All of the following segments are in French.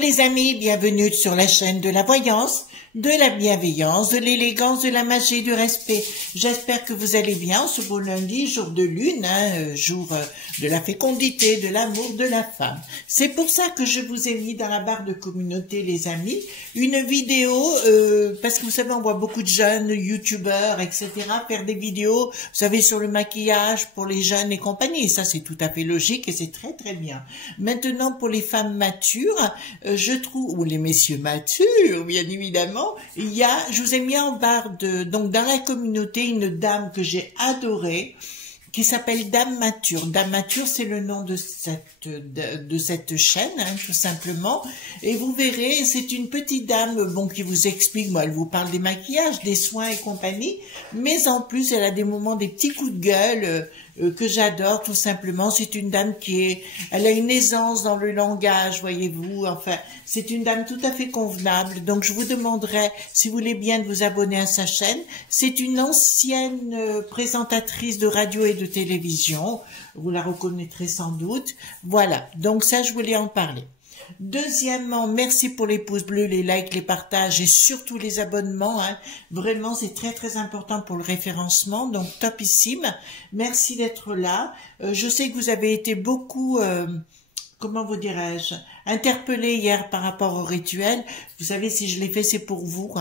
les amis, bienvenue sur la chaîne de la voyance, de la bienveillance, de l'élégance, de la magie, du respect. J'espère que vous allez bien ce beau lundi, jour de lune, jour de la fécondité, de l'amour, de la femme. C'est pour ça que je vous ai mis dans la barre de communauté, les amis, une vidéo, parce que vous savez, on voit beaucoup de jeunes youtubeurs, etc., faire des vidéos, vous savez, sur le maquillage pour les jeunes et compagnie. Et ça, c'est tout à fait logique et c'est très très bien. Maintenant, pour les femmes matures, je trouve, ou les messieurs matures, bien évidemment, je vous ai mis en barre donc dans la communauté, une dame que j'ai adorée, qui s'appelle Dame Mature. Dame Mature, c'est le nom de cette chaîne, tout simplement. Et vous verrez, c'est une petite dame, qui vous explique, elle vous parle des maquillages, des soins et compagnie, mais en plus, elle a des moments, des petits coups de gueule, que j'adore, tout simplement. C'est une dame elle a une aisance dans le langage, voyez-vous. Enfin, c'est une dame tout à fait convenable. Donc, je vous demanderai, si vous voulez bien, de vous abonner à sa chaîne. C'est une ancienne présentatrice de radio et de télévision. Vous la reconnaîtrez sans doute. Voilà. Donc, ça, je voulais en parler. Deuxièmement, merci pour les pouces bleus, les likes, les partages et surtout les abonnements. Vraiment, c'est très très important pour le référencement, donc topissime. Merci d'être là. Je sais que vous avez été beaucoup, comment vous dirais-je, interpellé hier par rapport au rituel. Vous savez, si je l'ai fait, c'est pour vous.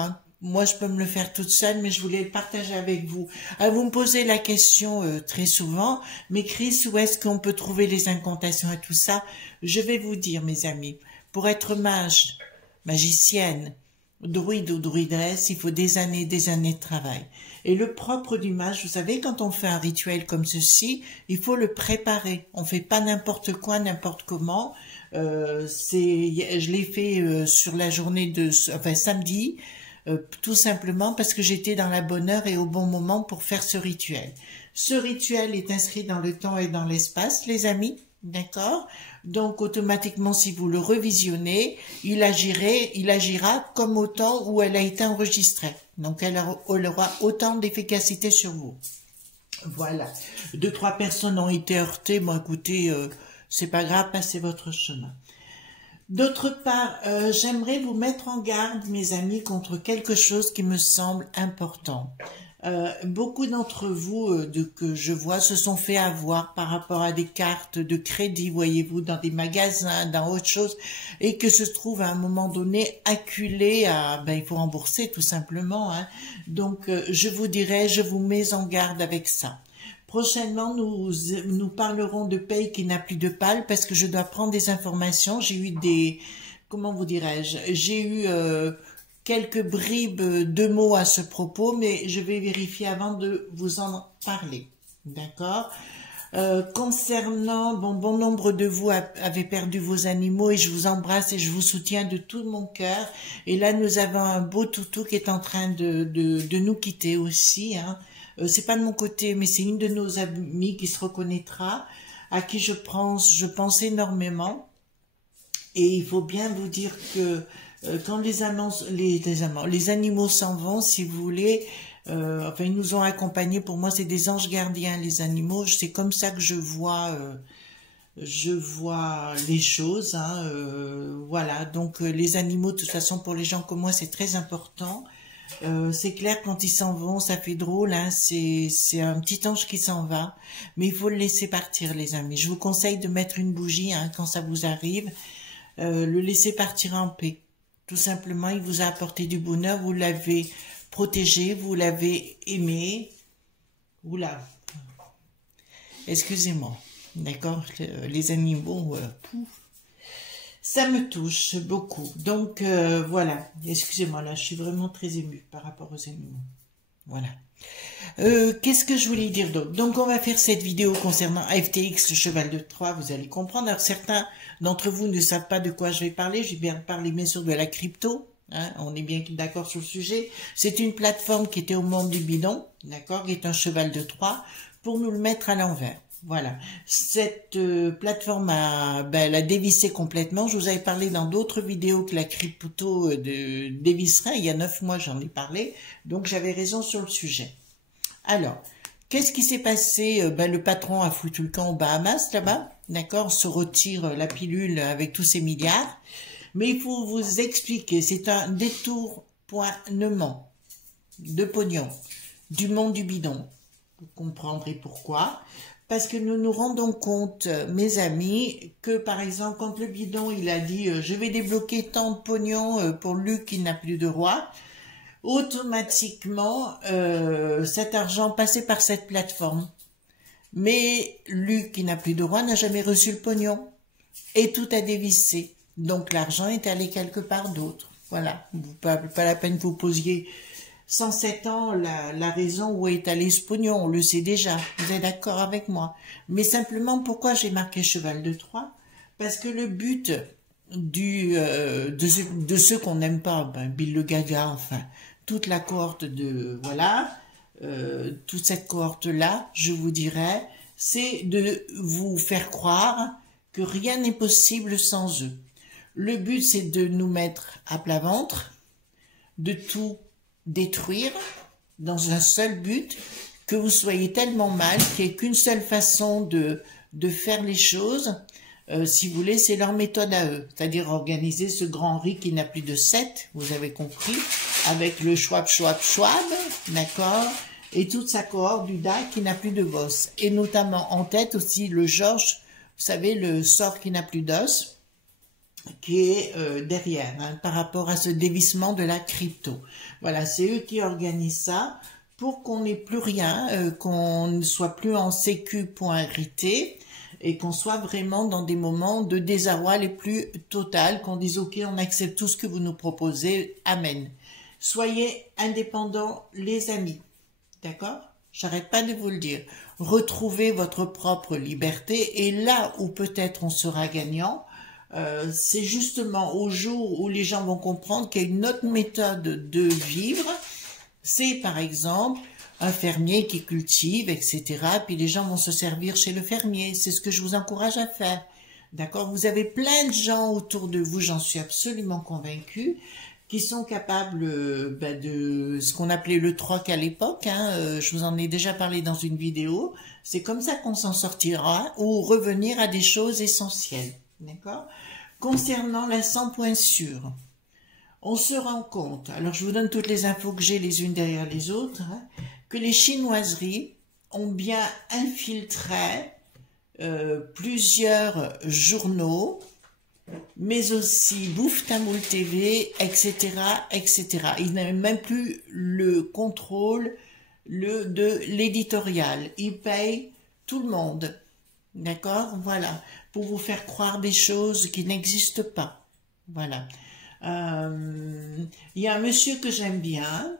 Moi, je peux me le faire toute seule, mais je voulais le partager avec vous. Vous me posez la question très souvent, mais Chris, où est-ce qu'on peut trouver les incantations et tout ça? Je vais vous dire, mes amis, pour être mage, magicienne, druide ou druidesse, il faut des années de travail. Et le propre du mage, vous savez, quand on fait un rituel comme ceci, il faut le préparer. On fait pas n'importe quoi, n'importe comment. Je l'ai fait sur la journée samedi, tout simplement parce que j'étais dans la bonne heure et au bon moment pour faire ce rituel. Ce rituel est inscrit dans le temps et dans l'espace, les amis, d'accord? Donc automatiquement, si vous le revisionnez, il agira comme au temps où elle a été enregistrée. Donc elle aura autant d'efficacité sur vous. Voilà. 2-3 personnes ont été heurtées. Bon, écoutez, c'est pas grave, passez votre chemin. D'autre part, j'aimerais vous mettre en garde, mes amis, contre quelque chose qui me semble important. Beaucoup d'entre vous que je vois se sont fait avoir par rapport à des cartes de crédit, voyez-vous, dans des magasins, dans autre chose, et que se trouve à un moment donné acculé à, il faut rembourser tout simplement. Donc, je vous mets en garde avec ça. Prochainement, nous parlerons de paye qui n'a plus de pal parce que je dois prendre des informations. J'ai eu comment vous dirais-je, j'ai eu quelques bribes de mots à ce propos, mais je vais vérifier avant de vous en parler. D'accord? Concernant, bon nombre de vous avez perdu vos animaux et je vous embrasse et je vous soutiens de tout mon cœur. Et là, nous avons un beau toutou qui est en train de nous quitter aussi, c'est pas de mon côté, mais c'est une de nos amies qui se reconnaîtra, à qui je pense énormément. Et il faut bien vous dire que quand les animaux s'en vont, si vous voulez, ils nous ont accompagnés. Pour moi, c'est des anges gardiens, les animaux. C'est comme ça que je vois les choses. Voilà. Donc les animaux, de toute façon, pour les gens comme moi, c'est très important. C'est clair, quand ils s'en vont, ça fait drôle, c'est un petit ange qui s'en va, mais il faut le laisser partir, les amis. Je vous conseille de mettre une bougie quand ça vous arrive, le laisser partir en paix. Tout simplement, il vous a apporté du bonheur, vous l'avez protégé, vous l'avez aimé, excusez-moi, d'accord, les animaux, pouf. Ça me touche beaucoup. Donc, voilà. Excusez-moi, là, je suis vraiment très émue par rapport aux animaux. Voilà. Qu'est-ce que je voulais dire d'autre? Donc, on va faire cette vidéo concernant FTX, le cheval de Troie, vous allez comprendre. Alors, certains d'entre vous ne savent pas de quoi je vais parler. Je vais bien parler, bien sûr, de la crypto. On est bien d'accord sur le sujet. C'est une plateforme qui était au monde du bidon, d'accord, qui est un cheval de Troie, pour nous le mettre à l'envers. Voilà, cette plateforme elle a dévissé complètement. Je vous avais parlé dans d'autres vidéos que la crypto dévisserait. Il y a 9 mois, j'en ai parlé. Donc, j'avais raison sur le sujet. Alors, qu'est-ce qui s'est passé? Le patron a foutu le camp aux Bahamas, là-bas. D'accord, on se retire la pilule avec tous ces milliards. Mais il faut vous expliquer, c'est un détournement de pognon du monde du bidon. Vous comprendrez pourquoi. Parce que nous nous rendons compte, mes amis, que par exemple, quand le bidon, il a dit je vais débloquer tant de pognon pour Luc qui n'a plus de roi », automatiquement, cet argent passait par cette plateforme. Mais Luc, qui n'a plus de roi, n'a jamais reçu le pognon. Et tout a dévissé. Donc l'argent est allé quelque part d'autre. Voilà. Pas la peine que vous posiez 107 ans la raison où est allé ce pognon. On le sait déjà. Vous êtes d'accord avec moi. Mais simplement, pourquoi j'ai marqué cheval de Troie? Parce que le but de ceux qu'on n'aime pas, Bill le Gaga, enfin, toute la cohorte de, voilà, toute cette cohorte-là, je vous dirais, c'est de vous faire croire que rien n'est possible sans eux. Le but, c'est de nous mettre à plat ventre, de tout détruire dans un seul but, que vous soyez tellement mal qu'il n'y ait qu'une seule façon de faire les choses. Si vous voulez, c'est leur méthode à eux, c'est-à-dire organiser ce grand riz qui n'a plus de 7, vous avez compris, avec le Schwab, d'accord, et toute sa cohorte du DAC qui n'a plus de boss, et notamment en tête aussi le Georges, vous savez, le sort qui n'a plus d'os, qui est derrière, par rapport à ce dévissement de la crypto. Voilà, c'est eux qui organisent ça pour qu'on n'ait plus rien, qu'on ne soit plus en sécu.rt, et qu'on soit vraiment dans des moments de désarroi les plus total, qu'on dise ok, on accepte tout ce que vous nous proposez, amen. Soyez indépendants les amis, d'accord? J'arrête pas de vous le dire. Retrouvez votre propre liberté, et là où peut-être on sera gagnant, c'est justement au jour où les gens vont comprendre qu'il y a une autre méthode de vivre. C'est par exemple un fermier qui cultive, etc. Puis les gens vont se servir chez le fermier. C'est ce que je vous encourage à faire. D'accord? Vous avez plein de gens autour de vous, j'en suis absolument convaincue, qui sont capables de ce qu'on appelait le troc à l'époque. Je vous en ai déjà parlé dans une vidéo. C'est comme ça qu'on s'en sortira, ou revenir à des choses essentielles. D'accord? Concernant la 100 points sûrs, on se rend compte, alors je vous donne toutes les infos que j'ai les unes derrière les autres, que les chinoiseries ont bien infiltré plusieurs journaux, mais aussi Bouffe Tamoul TV, etc., etc. Ils n'avaient même plus le contrôle de l'éditorial. Ils payent tout le monde. D'accord? Voilà. Pour vous faire croire des choses qui n'existent pas. Voilà. Il y a un monsieur que j'aime bien.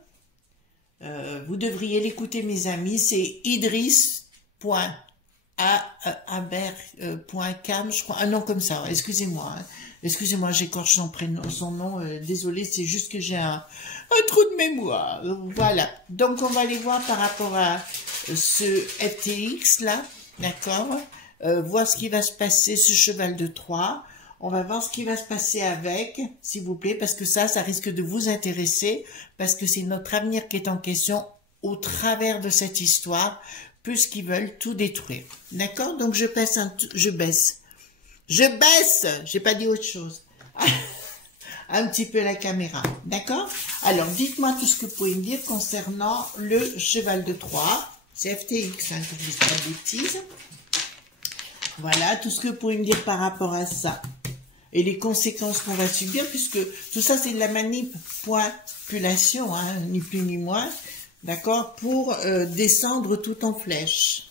Vous devriez l'écouter, mes amis. C'est idriss.aber.cam, je crois. Un nom comme ça. Excusez-moi. Excusez-moi, j'écorche son nom. Désolé, c'est juste que j'ai un trou de mémoire. Voilà. Donc, on va aller voir par rapport à ce FTX là. D'accord? Voir ce qui va se passer, ce cheval de Troie. On va voir ce qui va se passer avec, s'il vous plaît, parce que ça risque de vous intéresser, parce que c'est notre avenir qui est en question au travers de cette histoire, puisqu'ils veulent tout détruire. D'accord? Donc je baisse, j'ai pas dit autre chose. Un petit peu la caméra. D'accord? Alors, dites-moi tout ce que vous pouvez me dire concernant le cheval de Troie. C'est FTX, que je ne dis pas de bêtises. Voilà, tout ce que vous pouvez me dire par rapport à ça. Et les conséquences qu'on va subir, puisque tout ça, c'est de la manipulation, ni plus ni moins, d'accord, pour descendre tout en flèche.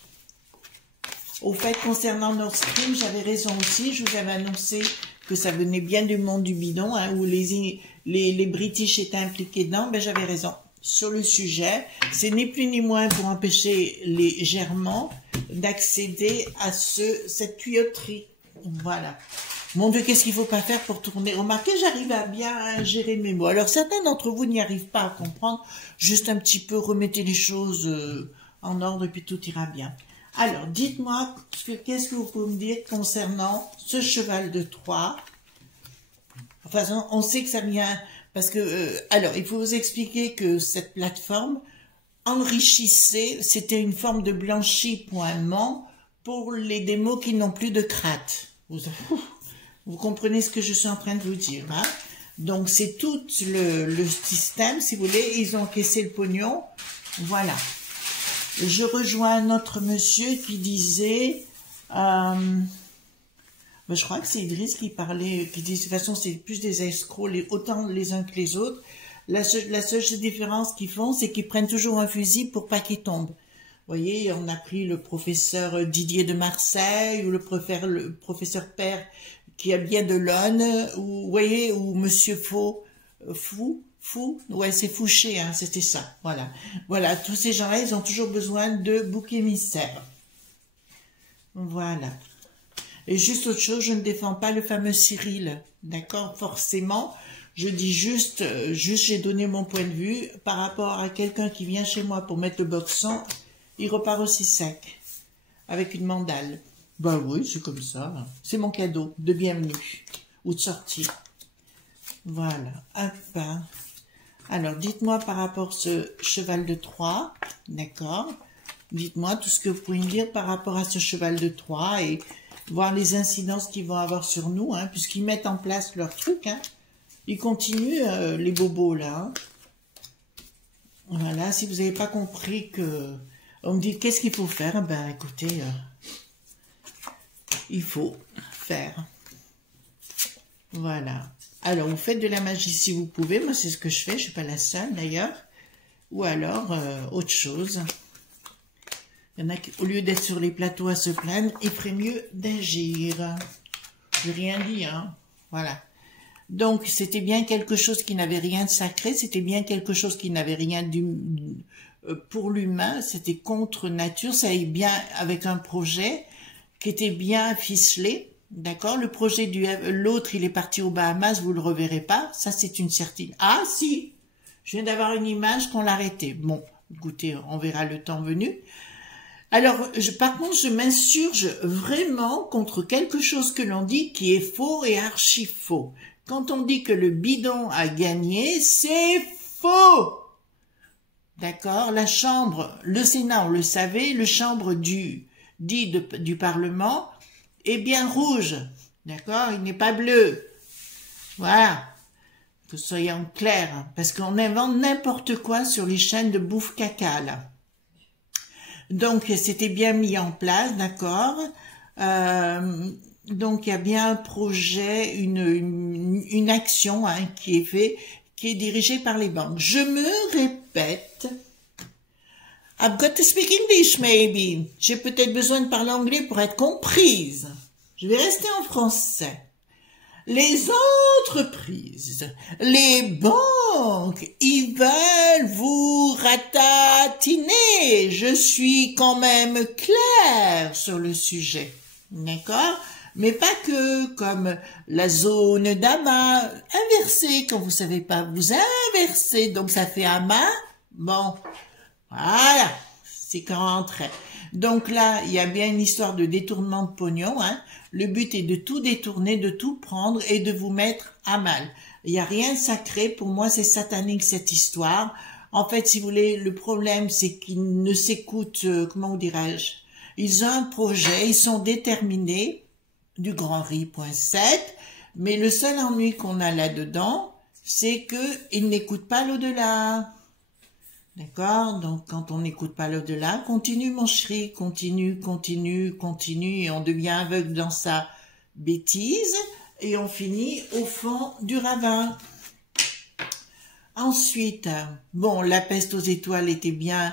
Au fait, concernant Nord Stream, j'avais raison aussi, je vous avais annoncé que ça venait bien du monde du bidon, où les British étaient impliqués dedans, j'avais raison. Sur le sujet, c'est ni plus ni moins pour empêcher les Germans d'accéder à cette tuyauterie. Voilà. Mon Dieu, qu'est-ce qu'il ne faut pas faire pour tourner? Remarquez, j'arrive à bien gérer mes mots. Alors, certains d'entre vous n'y arrivent pas à comprendre. Juste un petit peu, remettez les choses en ordre et puis tout ira bien. Alors, dites-moi, qu'est-ce que vous pouvez me dire concernant ce cheval de Troie? Enfin, on sait que ça vient... Parce que, alors, il faut vous expliquer que cette plateforme enrichissait, c'était une forme de blanchi.ment pour les démos qui n'ont plus de crate. Vous Vous comprenez ce que je suis en train de vous dire, hein? Donc, c'est tout le système, si vous voulez. Ils ont encaissé le pognon. Voilà. Je rejoins un autre monsieur qui disait... je crois que c'est Idriss qui parlait, qui dit de toute façon, c'est plus des escrocs, autant les uns que les autres. La seule différence qu'ils font, c'est qu'ils prennent toujours un fusil pour pas qu'il tombe. Vous voyez, on a pris le professeur Didier de Marseille, ou le professeur Père qui a bien de l'Aune, ou, vous voyez, ou Monsieur Fou, ouais, c'est Fouché, hein, c'était ça, voilà. Voilà, tous ces gens-là, ils ont toujours besoin de boucs émissaires. Voilà. Et juste autre chose, je ne défends pas le fameux Cyril, d'accord, forcément. Je dis juste j'ai donné mon point de vue par rapport à quelqu'un qui vient chez moi pour mettre le boxon, il repart aussi sec, avec une mandale. Bah oui, c'est comme ça. C'est mon cadeau de bienvenue ou de sortie. Voilà. Hop. Alors, dites-moi par rapport à ce cheval de Troie, d'accord? Dites-moi tout ce que vous pouvez me dire par rapport à ce cheval de Troie et voir les incidences qu'ils vont avoir sur nous, hein, puisqu'ils mettent en place leur truc. Hein. Ils continuent, les bobos, là. Hein. Voilà, si vous n'avez pas compris que... On me dit, qu'est-ce qu'il faut faire? Ben, écoutez, il faut faire. Voilà. Alors, vous faites de la magie si vous pouvez. Moi, c'est ce que je fais. Je ne suis pas la seule, d'ailleurs. Ou alors, autre chose. Il y en a qui, au lieu d'être sur les plateaux à se plaindre, il ferait mieux d'agir. Je n'ai rien dit, hein. Voilà. Donc, c'était bien quelque chose qui n'avait rien de sacré. C'était bien quelque chose qui n'avait rien pour l'humain. C'était contre nature. Ça allait bien avec un projet qui était bien ficelé. D'accord? Le projet l'autre, il est parti aux Bahamas, vous le reverrez pas. Ça, c'est une certitude. Ah, si! Je viens d'avoir une image qu'on l'a arrêté. Bon, écoutez, on verra le temps venu. Alors, par contre, je m'insurge vraiment contre quelque chose que l'on dit qui est faux et archi faux. Quand on dit que le bidon a gagné, c'est faux! D'accord? La Chambre, le Sénat, on le savait, le Chambre du Parlement, est bien rouge, d'accord? Il n'est pas bleu. Voilà, que soyons clairs, hein, parce qu'on invente n'importe quoi sur les chaînes de bouffe caca, là. Donc, c'était bien mis en place, d'accord? Donc, il y a bien un projet, une action hein, qui est faite, qui est dirigée par les banques. Je me répète... I've got to speak English, maybe. J'ai peut-être besoin de parler anglais pour être comprise. Je vais rester en français. Les entreprises, les banques, ils veulent vous ratatiner. Je suis quand même claire sur le sujet. D'accord? Mais pas que comme la zone d'amas. Inversée, quand vous savez pas, vous inversez. Donc ça fait amas. Bon. Voilà, c'est quand on rentrait. Donc là, il y a bien une histoire de détournement de pognon. Hein. Le but est de tout détourner, de tout prendre et de vous mettre à mal. Il n'y a rien de sacré. Pour moi, c'est satanique cette histoire. En fait, si vous voulez, le problème, c'est qu'ils ne s'écoutent, comment dirais-je, ils ont un projet, ils sont déterminés, du grand riz.7, mais le seul ennui qu'on a là-dedans, c'est qu'ils n'écoutent pas l'au-delà. D'accord? Donc, quand on n'écoute pas l'au-delà, continue mon chéri, continue, et on devient aveugle dans sa bêtise, et on finit au fond du ravin. Ensuite, bon, la peste aux étoiles était bien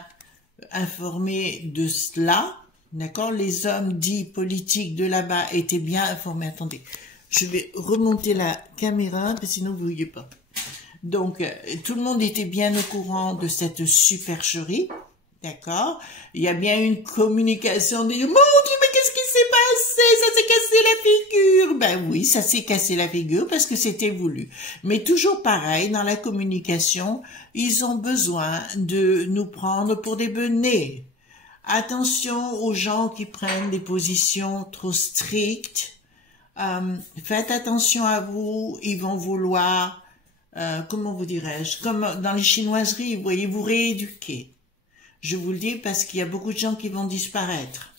informée de cela, d'accord? Les hommes dits politiques de là-bas étaient bien informés. Attendez, je vais remonter la caméra, parce que sinon vous ne voyez pas. Donc, tout le monde était bien au courant de cette supercherie, d'accord? Il y a bien une communication des « Mon Dieu, mais qu'est-ce qui s'est passé? Ça s'est cassé la figure !» Ben oui, ça s'est cassé la figure parce que c'était voulu. Mais toujours pareil, dans la communication, ils ont besoin de nous prendre pour des benets. Attention aux gens qui prennent des positions trop strictes. Faites attention à vous, ils vont vouloir... comment vous dirais-je, comme dans les chinoiseries, vous voyez, vous rééduquer. Je vous le dis parce qu'il y a beaucoup de gens qui vont disparaître.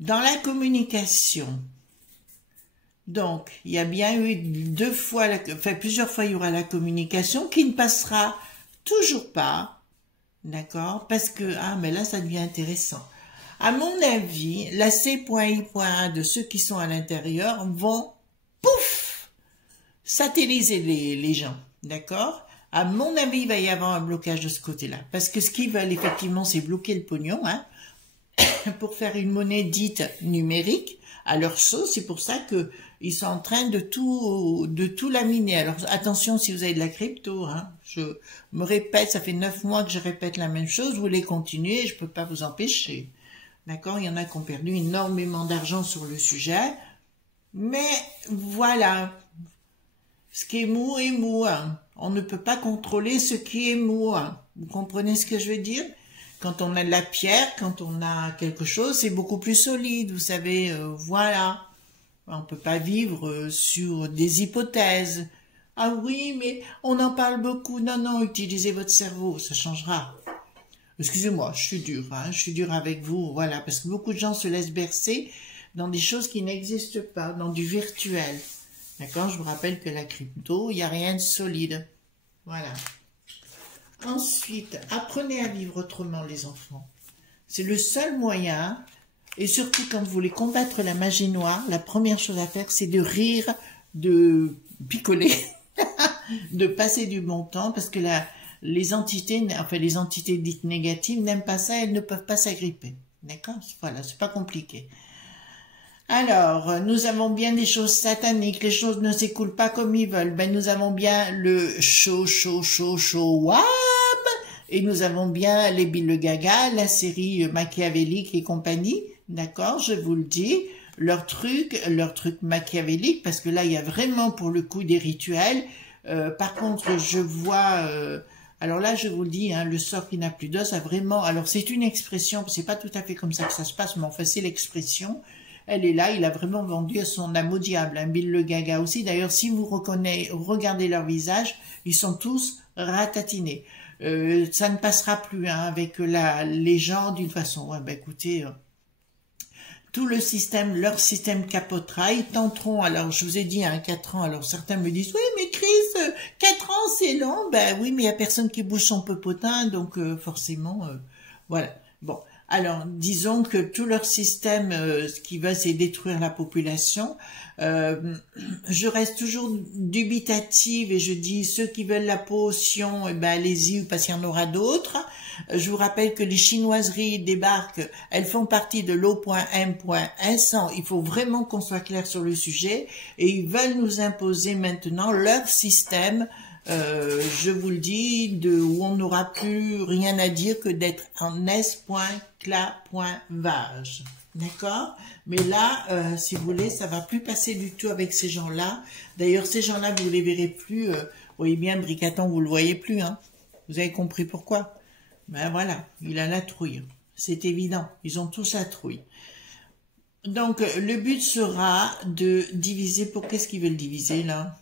Dans la communication, Donc, il y a bien eu plusieurs fois, il y aura la communication qui ne passera toujours pas, d'accord? Parce que, ah, mais là, ça devient intéressant. À mon avis, la C.I.1 de ceux qui sont à l'intérieur vont, pouf, satelliser les gens, d'accord? À mon avis, il va y avoir un blocage de ce côté-là. Parce que ce qu'ils veulent, effectivement, c'est bloquer le pognon, hein, pour faire une monnaie dite numérique à leur sauce. C'est pour ça que ils sont en train de tout laminer. Alors attention si vous avez de la crypto, hein, je me répète, ça fait 9 mois que je répète la même chose, vous voulez continuer, je peux pas vous empêcher. D'accord? Il y en a qui ont perdu énormément d'argent sur le sujet. Mais voilà, ce qui est mou est mou, hein. On ne peut pas contrôler ce qui est mou, hein. Vous comprenez ce que je veux dire? Quand on a de la pierre, quand on a quelque chose, c'est beaucoup plus solide, vous savez, voilà. On ne peut pas vivre sur des hypothèses. Ah oui, mais on en parle beaucoup. Non, non, utilisez votre cerveau, ça changera. Excusez-moi, je suis dur, hein, je suis dur avec vous, voilà, parce que beaucoup de gens se laissent bercer dans des choses qui n'existent pas, dans du virtuel. D'accord? Je vous rappelle que la crypto, il n'y a rien de solide. Voilà. Ensuite, apprenez à vivre autrement, les enfants. C'est le seul moyen, et surtout quand vous voulez combattre la magie noire, la première chose à faire, c'est de rire, de picoler, de passer du bon temps, parce que les entités dites négatives n'aiment pas ça, elles ne peuvent pas s'agripper. D'accord? Voilà, c'est pas compliqué. Alors, nous avons bien des choses sataniques, les choses ne s'écoulent pas comme ils veulent. Ben, nous avons bien le wam, et nous avons bien les Bill Gaga, la série machiavélique et compagnie. D'accord, je vous le dis, leur truc machiavélique, parce que là, il y a vraiment pour le coup des rituels. Par contre, je vois... alors là, je vous le dis, hein, le sort qui n'a plus d'os a vraiment... Alors, c'est une expression, c'est pas tout à fait comme ça que ça se passe, mais enfin, c'est l'expression. Elle est là, il a vraiment vendu à son âme au diable, hein, Bill le Gaga aussi. D'ailleurs, si vous regardez leur visage, ils sont tous ratatinés. Ça ne passera plus hein, avec les gens d'une façon. Ouais, ben écoutez, tout le système, leur système capotera. Ils tenteront, alors je vous ai dit, hein, 4 ans. Alors certains me disent, oui, mais Chris, 4 ans c'est long. Ben oui, mais il n'y a personne qui bouge son popotin, donc forcément, voilà. Bon. Alors, disons que tout leur système, ce qui va, c'est détruire la population. Je reste toujours dubitative et je dis, ceux qui veulent la potion, eh ben, allez-y, parce qu'il y en aura d'autres. Je vous rappelle que les chinoiseries débarquent, elles font partie de l'O.M.S. Il faut vraiment qu'on soit clair sur le sujet. Et ils veulent nous imposer maintenant leur système, je vous le dis, où on n'aura plus rien à dire que d'être en S.Cla.Vage. D'accord? Mais là, si vous voulez, ça va plus passer du tout avec ces gens-là. D'ailleurs, ces gens-là, vous les verrez plus. Vous voyez bien, Bricaton, vous le voyez plus. Hein? Vous avez compris pourquoi? Ben voilà, il a la trouille. C'est évident, ils ont tous la trouille. Donc, le but sera de diviser. Pour qu'est-ce qu'ils veulent diviser, là?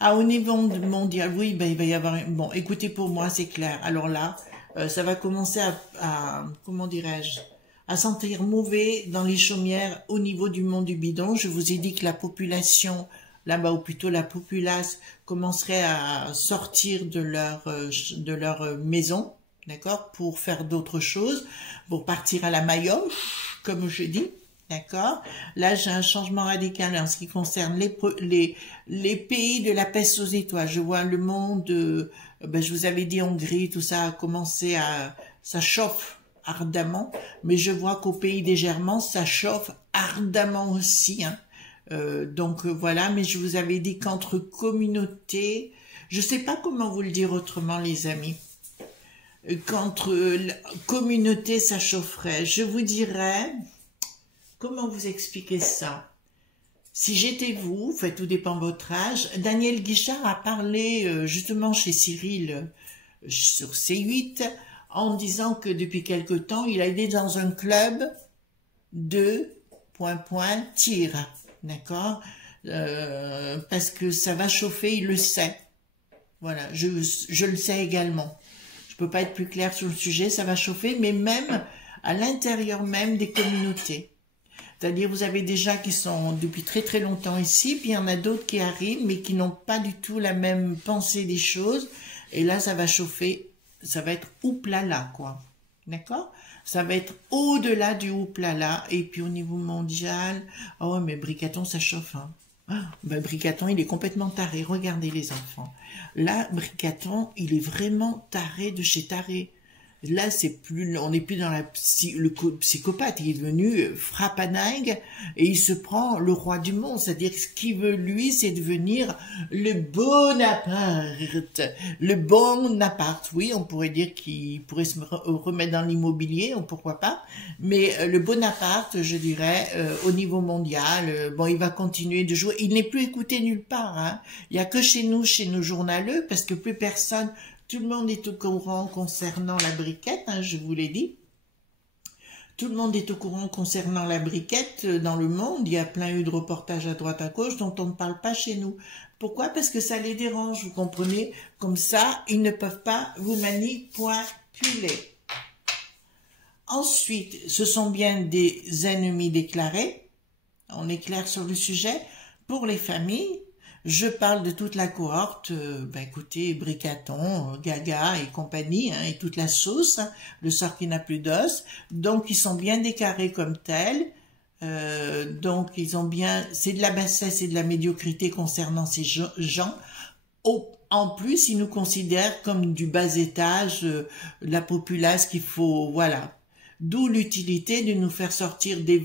Ah, au niveau mondial, oui, ben, il va y avoir... Bon, écoutez, pour moi, c'est clair. Alors là, ça va commencer à comment dirais-je, à sentir mauvais dans les chaumières au niveau du monde du bidon. Je vous ai dit que la population, là-bas, ou plutôt la populace, commencerait à sortir de leur maison, d'accord, pour faire d'autres choses, pour partir à la Mayotte, comme je dis. D'accord? Là, j'ai un changement radical en ce qui concerne les pays de la peste aux étoiles. Je vois le monde, ben, je vous avais dit Hongrie, tout ça a commencé ça chauffe ardemment, mais je vois qu'au pays des Germans, ça chauffe ardemment aussi. Hein. Donc voilà, mais je vous avais dit qu'entre communautés, je sais pas comment vous le dire autrement, les amis. Qu'entre communautés, ça chaufferait. Je vous dirais... Comment vous expliquer ça? Si j'étais vous, fait tout dépend de votre âge, Daniel Guichard a parlé justement chez Cyril sur C8 en disant que depuis quelque temps, il a été dans un club de ... tir, d'accord, parce que ça va chauffer, il le sait. Voilà, je le sais également. Je peux pas être plus clair sur le sujet, ça va chauffer, mais même à l'intérieur même des communautés. C'est-à-dire, vous avez des gens qui sont depuis très très longtemps ici, puis il y en a d'autres qui arrivent, mais qui n'ont pas du tout la même pensée des choses. Et là, ça va chauffer, ça va être ouplala, quoi. D'accord? Ça va être au-delà du ouplala. Et puis au niveau mondial, oh, mais Bricaton, ça chauffe, hein. Ah, ben Bricaton, il est complètement taré. Regardez les enfants. Là, Bricaton, il est vraiment taré de chez taré. Là, c'est plus, on n'est plus dans le psychopathe. Il est devenu frappanague et il se prend le roi du monde. C'est-à-dire que ce qu'il veut, lui, c'est devenir le Bonaparte. Le Bonaparte. Oui, on pourrait dire qu'il pourrait se remettre dans l'immobilier, pourquoi pas. Mais le Bonaparte, je dirais, au niveau mondial, bon, il va continuer de jouer. Il n'est plus écouté nulle part, hein. Il n'y a que chez nous journaleux, parce que plus personne... Tout le monde est au courant concernant la briquette, hein, je vous l'ai dit. Tout le monde est au courant concernant la briquette dans le monde. Il y a plein de reportages à droite à gauche dont on ne parle pas chez nous. Pourquoi? Parce que ça les dérange, vous comprenez? Comme ça, ils ne peuvent pas vous manipuler. Ensuite, ce sont bien des ennemis déclarés. On est clair sur le sujet. Pour les familles, je parle de toute la cohorte, écoutez, Bricaton, Gaga et compagnie, hein, et toute la sauce, hein, le sort qui n'a plus d'os. Donc, ils sont bien déclarés comme tels. Donc, ils ont bien... C'est de la bassesse et de la médiocrité concernant ces gens. En plus, ils nous considèrent comme du bas étage, la populace qu'il faut... Voilà. D'où l'utilité de nous faire sortir des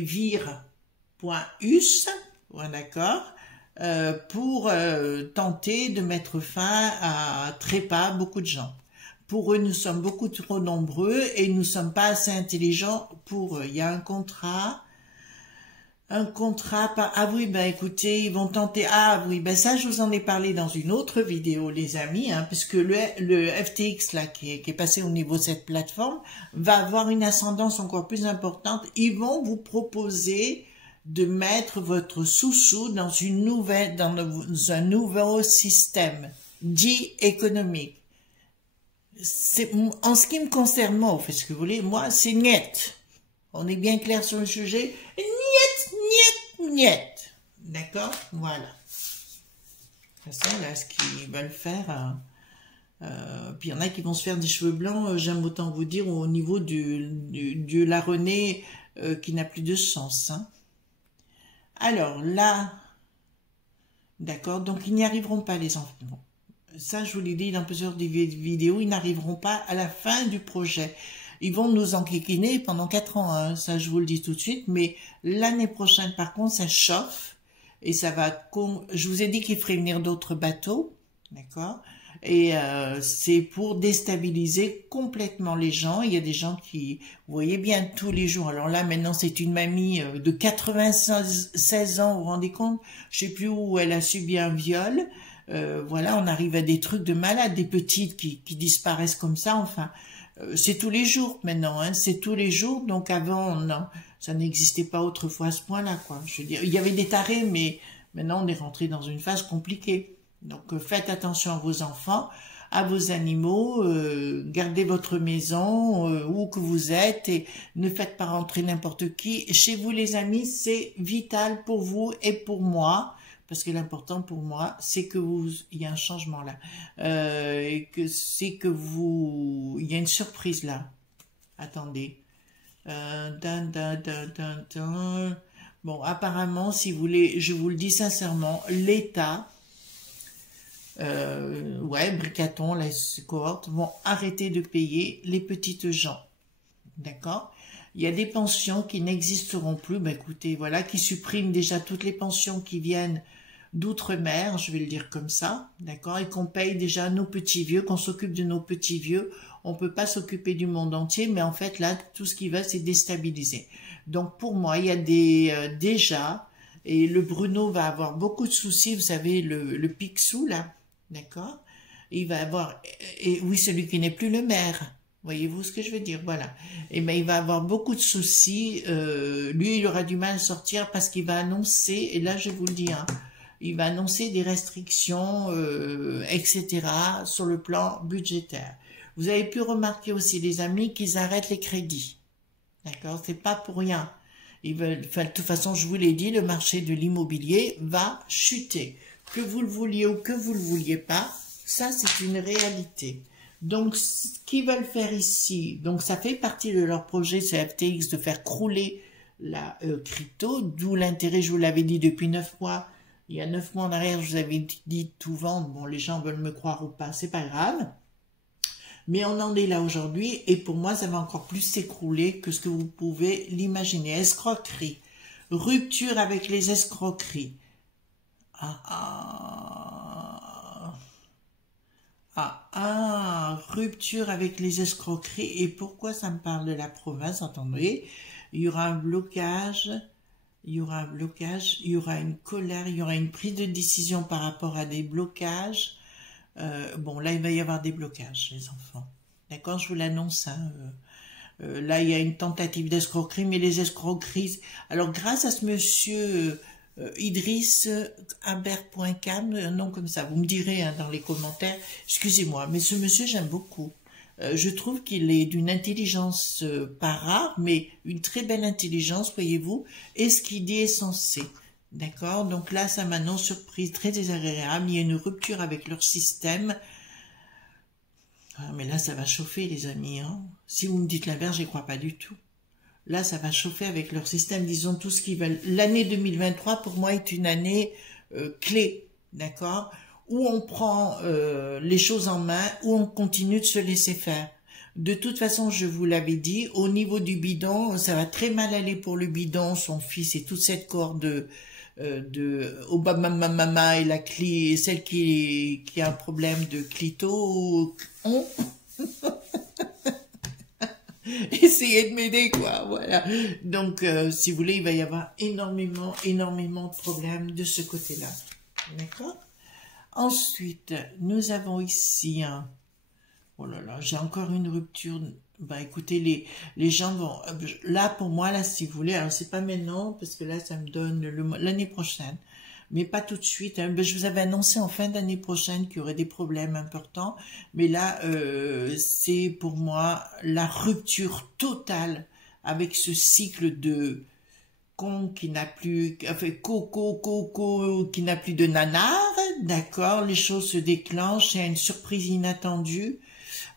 vires.us, ouais, d'accord, pour tenter de mettre fin à trépas beaucoup de gens. Pour eux, nous sommes beaucoup trop nombreux et nous ne sommes pas assez intelligents pour eux. Il y a un contrat par... Ah oui, ben écoutez, ils vont tenter... Ah oui, ben ça, je vous en ai parlé dans une autre vidéo, les amis, hein, puisque le FTX, là, qui est passé au niveau de cette plateforme, va avoir une ascendance encore plus importante. Ils vont vous proposer de mettre votre sous-sous dans un nouveau système dit économique. En ce qui me concerne, moi, vous faites ce que vous voulez, moi, c'est niet. On est bien clair sur le sujet. Niet, niet, niet. D'accord? Voilà. De toute façon, là, ce qu'ils veulent faire... puis il y en a qui vont se faire des cheveux blancs, j'aime autant vous dire, au niveau de la Renée qui n'a plus de sens, hein. Alors là, d'accord, donc ils n'y arriveront pas les enfants. Ça, je vous l'ai dit dans plusieurs vidéos, ils n'arriveront pas à la fin du projet. Ils vont nous enquiquiner pendant 4 ans, hein, ça je vous le dis tout de suite, mais l'année prochaine, par contre, ça chauffe et ça va... Je vous ai dit qu'il ferait venir d'autres bateaux, d'accord? Et c'est pour déstabiliser complètement les gens. Il y a des gens qui, vous voyez bien, tous les jours. Alors là, maintenant, c'est une mamie de 96 ans, vous vous rendez compte? Je sais plus où elle a subi un viol. Voilà, on arrive à des trucs de malade, des petites qui disparaissent comme ça. Enfin, c'est tous les jours maintenant, hein, c'est tous les jours. Donc avant, non, ça n'existait pas autrefois à ce point-là, quoi. Je veux dire, il y avait des tarés, mais maintenant, on est rentré dans une phase compliquée. Donc, faites attention à vos enfants, à vos animaux, gardez votre maison, où que vous êtes, et ne faites pas rentrer n'importe qui. Chez vous, les amis, c'est vital pour vous et pour moi, parce que l'important pour moi, c'est que il y a un changement là, et que c'est que il y a une surprise là. Attendez. Bon, apparemment, si vous voulez, je vous le dis sincèrement, l'État... Bricaton, la cohorte vont arrêter de payer les petites gens, d'accord? Il y a des pensions qui n'existeront plus, ben écoutez, voilà, qui suppriment déjà toutes les pensions qui viennent d'outre-mer, je vais le dire comme ça, d'accord? Et qu'on paye déjà nos petits vieux, qu'on s'occupe de nos petits vieux. On peut pas s'occuper du monde entier, mais en fait là, tout ce qui va, c'est déstabiliser. Donc pour moi, il y a déjà, et le Bruno va avoir beaucoup de soucis, vous savez, le Picsou là, d'accord? Il va avoir, et oui, celui qui n'est plus le maire, voyez-vous ce que je veux dire? Voilà. Et ben il va avoir beaucoup de soucis. Lui, il aura du mal à sortir parce qu'il va annoncer, et là je vous le dis, hein, il va annoncer des restrictions, etc. sur le plan budgétaire. Vous avez pu remarquer aussi, les amis, qu'ils arrêtent les crédits. D'accord? C'est pas pour rien. Ils veulent, enfin, de toute façon, je vous l'ai dit, le marché de l'immobilier va chuter. Que vous le vouliez ou que vous le vouliez pas, ça c'est une réalité. Donc, ce qu'ils veulent faire ici, donc ça fait partie de leur projet, c'est FTX, de faire crouler la crypto, d'où l'intérêt, je vous l'avais dit depuis 9 mois, il y a 9 mois en arrière, je vous avais dit de tout vendre, bon, les gens veulent me croire ou pas, c'est pas grave. Mais on en est là aujourd'hui, et pour moi, ça va encore plus s'écrouler que ce que vous pouvez l'imaginer. Escroquerie, rupture avec les escroqueries. Rupture avec les escroqueries. Et pourquoi ça me parle de la province? Attendez, il y aura un blocage, il y aura une colère, il y aura une prise de décision par rapport à des blocages. Bon, là, il va y avoir des blocages, les enfants. D'accord, je vous l'annonce. Hein, là, il y a une tentative d'escroquerie, mais les escroqueries... Alors, grâce à ce monsieur Idriss Aber.cam, un nom comme ça, vous me direz hein, dans les commentaires, excusez-moi, mais ce monsieur, j'aime beaucoup. Je trouve qu'il est d'une intelligence pas rare, mais une très belle intelligence, voyez-vous, et ce qu'il dit est sensé. D'accord, donc là, ça m'annonce surprise très désagréable. Il y a une rupture avec leur système. Ah, mais là, ça va chauffer, les amis. Hein. Si vous me dites l'inverse, j'y crois pas du tout. Là, ça va chauffer avec leur système. Disons tout ce qu'ils veulent. L'année 2023, pour moi, est une année clé. D'accord, où on prend les choses en main, où on continue de se laisser faire. De toute façon, je vous l'avais dit, au niveau du bidon, ça va très mal aller pour le bidon, son fils et toute cette corde de Obama Mama et celle qui a un problème de clito. Essayez de m'aider, quoi, voilà. Donc, si vous voulez, il va y avoir énormément de problèmes de ce côté-là. D'accord? Ensuite, nous avons ici un... Oh là là, j'ai encore une rupture. Bah écoutez, les gens vont... Là, pour moi, là, si vous voulez, alors c'est pas maintenant, parce que là, ça me donne l'année prochaine. Mais pas tout de suite. Hein. Je vous avais annoncé en fin d'année prochaine qu'il y aurait des problèmes importants. Mais là, c'est pour moi la rupture totale avec ce cycle de con qui n'a plus... Enfin, coco, qui n'a plus de nanar. D'accord, les choses se déclenchent. Il y a une surprise inattendue.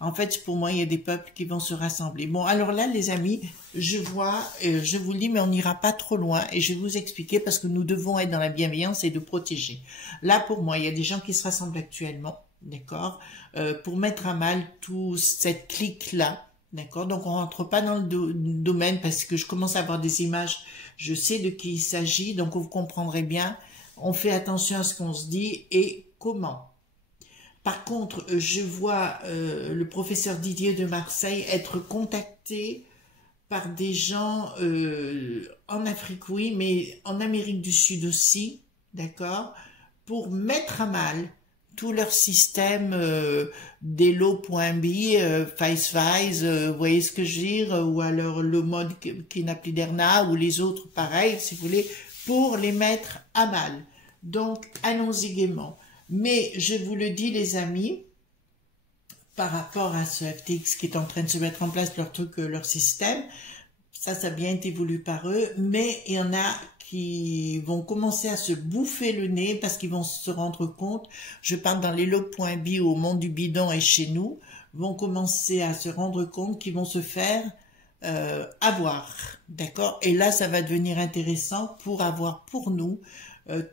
En fait, pour moi, il y a des peuples qui vont se rassembler. Bon, alors là, les amis, je vois, je vous le dis, mais on n'ira pas trop loin. Et je vais vous expliquer parce que nous devons être dans la bienveillance et de protéger. Là, pour moi, il y a des gens qui se rassemblent actuellement, d'accord, pour mettre à mal toute cette clique-là, d'accord. Donc, on rentre pas dans le domaine parce que je commence à avoir des images. Je sais de qui il s'agit, donc vous comprendrez bien. On fait attention à ce qu'on se dit et comment. Par contre, je vois le professeur Didier de Marseille être contacté par des gens en Afrique, oui, mais en Amérique du Sud aussi, d'accord, pour mettre à mal tout leur système d'Elo.b, Vice, vous voyez ce que je veux dire, ou alors le mode Kinapliderna, ou les autres pareils, si vous voulez, pour les mettre à mal. Donc, allons-y gaiement. Mais je vous le dis, les amis, par rapport à ce FTX qui est en train de se mettre en place, leur truc, leur système, ça a bien été voulu par eux, mais il y en a qui vont commencer à se bouffer le nez parce qu'ils vont se rendre compte, je parle dans l'Elo.b au monde du bidon et chez nous, vont commencer à se rendre compte qu'ils vont se faire avoir, d'accord? Et là, ça va devenir intéressant pour avoir pour nous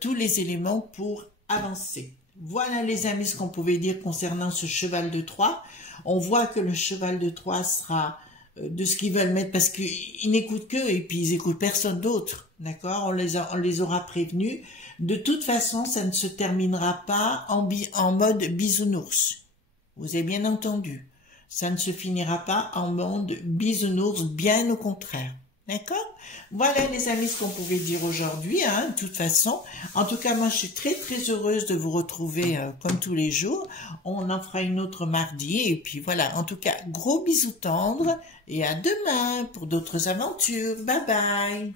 tous les éléments pour avancer. Voilà les amis ce qu'on pouvait dire concernant ce cheval de Troie. On voit que le cheval de Troie sera de ce qu'ils veulent mettre parce qu'ils n'écoutent qu'eux et puis ils écoutent personne d'autre. D'accord, on les aura prévenus. De toute façon, ça ne se terminera pas en mode bisounours. Vous avez bien entendu. Ça ne se finira pas en mode bisounours, bien au contraire. D'accord? Voilà les amis ce qu'on pouvait dire aujourd'hui, hein, de toute façon. En tout cas, moi je suis très heureuse de vous retrouver comme tous les jours. On en fera une autre mardi et puis voilà. En tout cas, gros bisous tendres et à demain pour d'autres aventures. Bye bye!